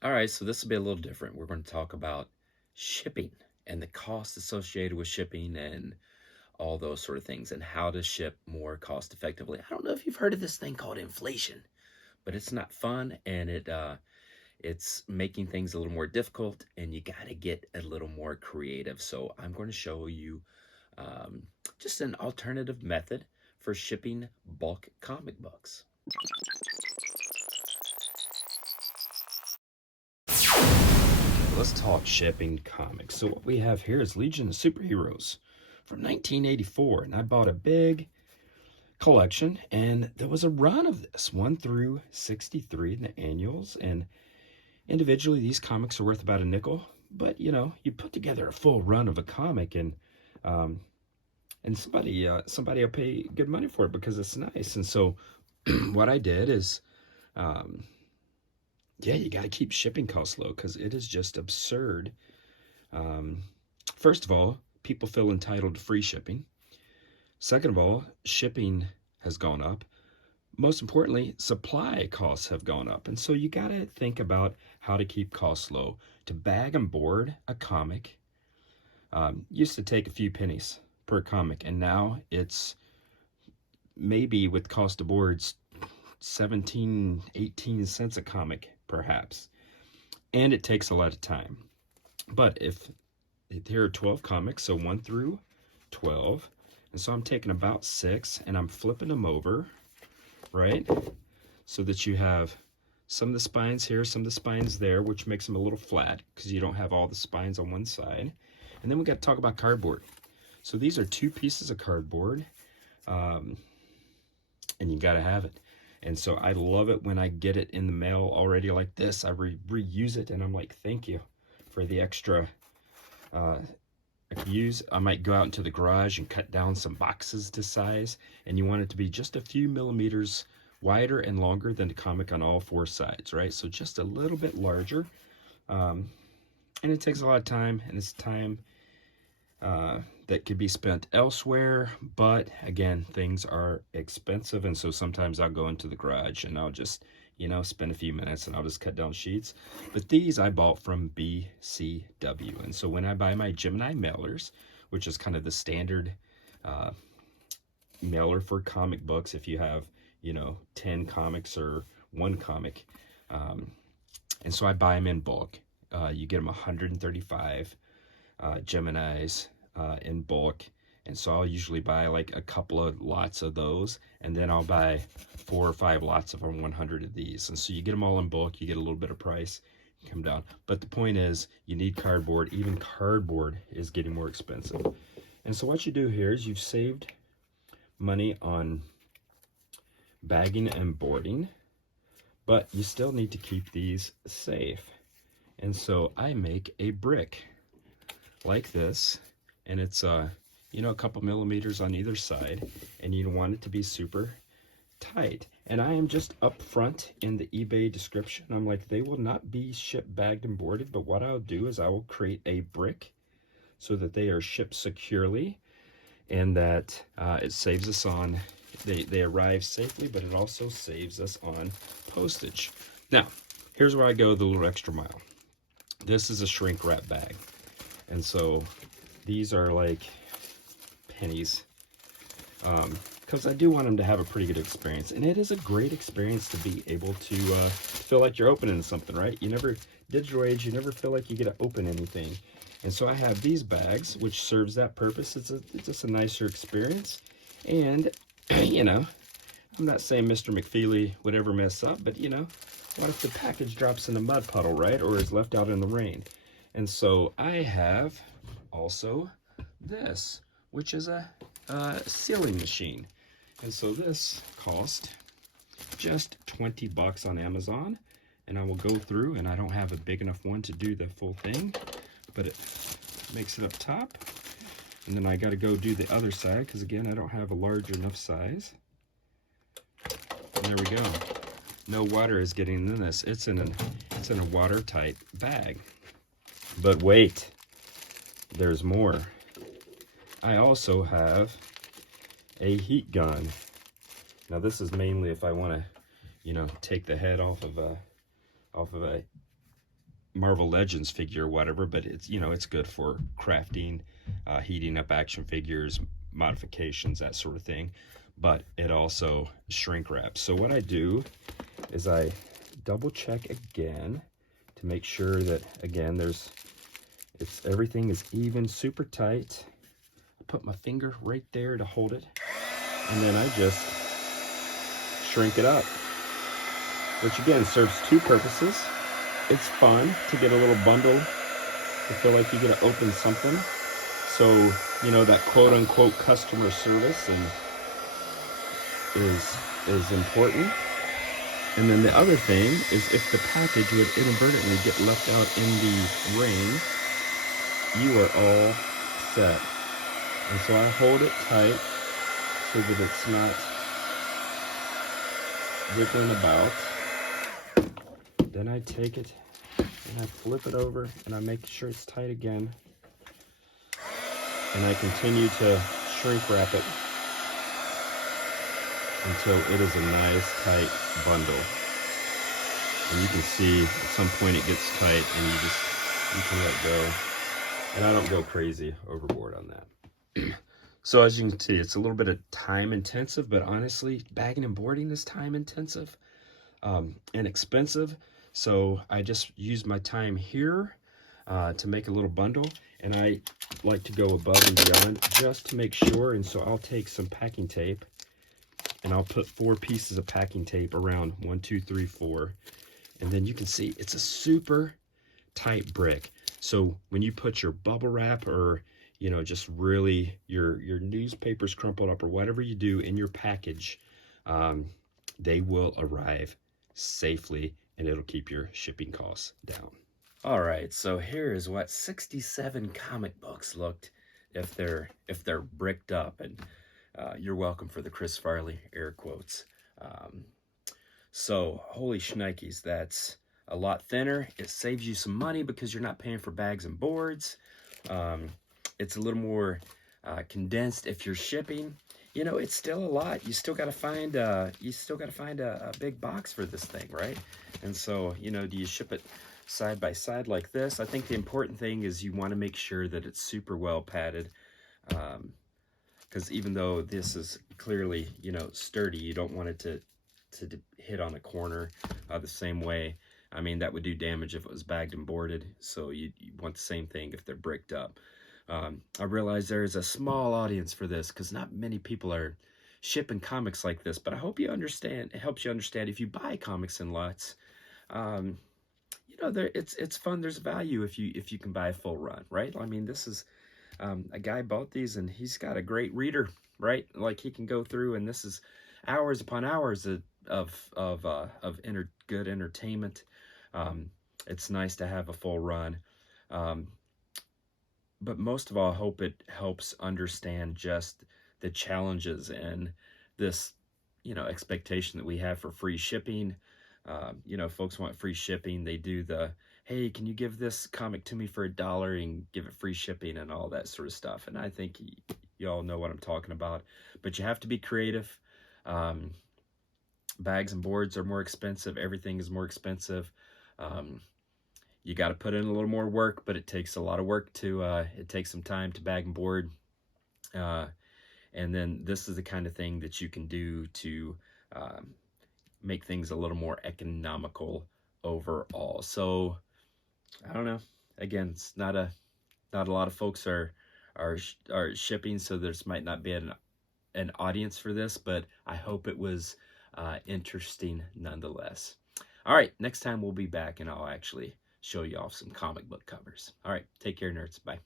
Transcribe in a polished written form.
All right, so this will be a little different. We're going to talk about shipping and the costs associated with shipping and all those sort of things and how to ship more cost effectively. I don't know if you've heard of this thing called inflation, but it's not fun and it's making things a little more difficult and you got to get a little more creative. So I'm going to show you um, just an alternative method for shipping bulk comic books. Let's talk shipping comics. So what we have here is Legion of Superheroes from 1984, and I bought a big collection, and there was a run of this 1 through 63 in the annuals, and individually these comics are worth about a nickel, but you know, you put together a full run of a comic, um, and somebody will pay good money for it because it's nice. And so what I did is um, yeah, you got to keep shipping costs low because it is just absurd. Um, First of all, people feel entitled to free shipping. Second of all, shipping has gone up. Most importantly, supply costs have gone up. And so you got to think about how to keep costs low. To bag and board a comic used to take a few pennies per comic, and now it's maybe with cost of boards 17, 18 cents a comic, perhaps. And it takes a lot of time. But if here are 12 comics, so 1 through 12, and so I'm taking about 6 and I'm flipping them over, right? So that you have some of the spines here, some of the spines there, which makes them a little flat because you don't have all the spines on one side. And then we got to talk about cardboard. So these are 2 pieces of cardboard, and you got to have it. And so I love it when I get it in the mail already like this. I reuse it, and I'm like, thank you for the extra. I might go out into the garage and cut down some boxes to size, and you want it to be just a few millimeters wider and longer than the comic on all 4 sides, right? So just a little bit larger. And it takes a lot of time, and it's time that could be spent elsewhere, but again, things are expensive, and so sometimes I'll go into the garage and I'll just, you know, spend a few minutes and I'll just cut down sheets. But these I bought from BCW, and so when I buy my Gemini mailers, which is kind of the standard mailer for comic books, if you have, you know, 10 comics or 1 comic, and so I buy them in bulk. You get them 135 Geminis in bulk, and so I'll usually buy like a couple of lots of those, and then I'll buy 4 or 5 lots of them, 100 of these, and so you get them all in bulk, you get a little bit of price come down. But the point is, you need cardboard. Even cardboard is getting more expensive, and so what you do here is you've saved money on bagging and boarding, but you still need to keep these safe. And so I make a brick like this, and it's you know, a couple millimeters on either side, and you want it to be super tight. And I am just up front in the eBay description, I'm like, they will not be shipped, bagged, and boarded, but what I'll do is I will create a brick so that they are shipped securely, and that it saves us on, they arrive safely, but it also saves us on postage. Now, here's where I go the little extra mile. This is a shrink wrap bag, and so these are like pennies, because I do want them to have a pretty good experience, and it is a great experience to be able to feel like you're opening something, right? You never, digital age, you never feel like you get to open anything, and so I have these bags, which serves that purpose. It's just a nicer experience, and you know, I'm not saying Mr. McFeely would ever mess up, but you know, what if the package drops in a mud puddle, right, or is left out in the rain? And so I have also this, which is a sealing machine, and so this cost just 20 bucks on Amazon, and I will go through, and I don't have a big enough one to do the full thing, but it makes it up top, and then I got to go do the other side because again I don't have a large enough size. And there we go. No water is getting in this. It's in a watertight bag. But wait, there's more. I also have a heat gun. Now this is mainly if I want to, you know, take the head off of a Marvel Legends figure or whatever, but it's, you know, it's good for crafting, heating up action figures, modifications, that sort of thing. But it also shrink wraps. So what I do is I double check again to make sure that, again, everything is even, super tight. I put my finger right there to hold it, and then I just shrink it up, which again serves two purposes. It's fun to get a little bundle, to feel like you get to open something. So, you know, that quote unquote customer service is important. And then the other thing is, if the package would inadvertently get left out in the rain, you are all set. And so I hold it tight so that it's not wiggling about. Then I take it and I flip it over and I make sure it's tight again. And I continue to shrink wrap it until it is a nice tight bundle. And you can see at some point it gets tight and you can let go. And I don't go crazy overboard on that. So as you can see, it's a little bit of time intensive, but honestly, bagging and boarding is time intensive and expensive. So I just use my time here to make a little bundle, and I like to go above and beyond just to make sure. And so I'll take some packing tape and I'll put 4 pieces of packing tape around 1, 2, 3, 4. And then you can see it's a super tight brick. So when you put your bubble wrap, or, you know, just really your newspapers crumpled up or whatever you do in your package, they will arrive safely and it'll keep your shipping costs down. All right, so here is what 67 comic books looked if they're bricked up, and you're welcome for the Chris Farley air quotes. So holy shnikes, that's a lot thinner. It saves you some money because you're not paying for bags and boards. It's a little more condensed if you're shipping. You know, it's still a lot. You still got to find a big box for this thing, right? And so, you know, do you ship it side by side like this? I think the important thing is you want to make sure that it's super well padded, because even though this is clearly, you know, sturdy, you don't want it to hit on a corner the same way. I mean, that would do damage if it was bagged and boarded. So you want the same thing if they're bricked up. I realize there is a small audience for this because not many people are shipping comics like this, but I hope you understand. It helps you understand if you buy comics in lots. You know, it's fun. There's value if you can buy a full run, right? I mean, this is a guy bought these and he's got a great reader, right? Like he can go through, and this is hours upon hours of good entertainment. It's nice to have a full run. But most of all, I hope it helps understand just the challenges and this, you know, expectation that we have for free shipping. You know, folks want free shipping. They do the, hey, can you give this comic to me for $1 and give it free shipping and all that sort of stuff. And I think you all know what I'm talking about. But you have to be creative. Bags and boards are more expensive. Everything is more expensive. You got to put in a little more work, but it takes a lot of work to, it takes some time to bag and board. And then this is the kind of thing that you can do to make things a little more economical overall. So I don't know. Again, it's not a lot of folks are shipping, so there's might not be an audience for this, but I hope it was interesting nonetheless. All right, next time we'll be back and I'll actually show you off some comic book covers. All right, take care, nerds. Bye.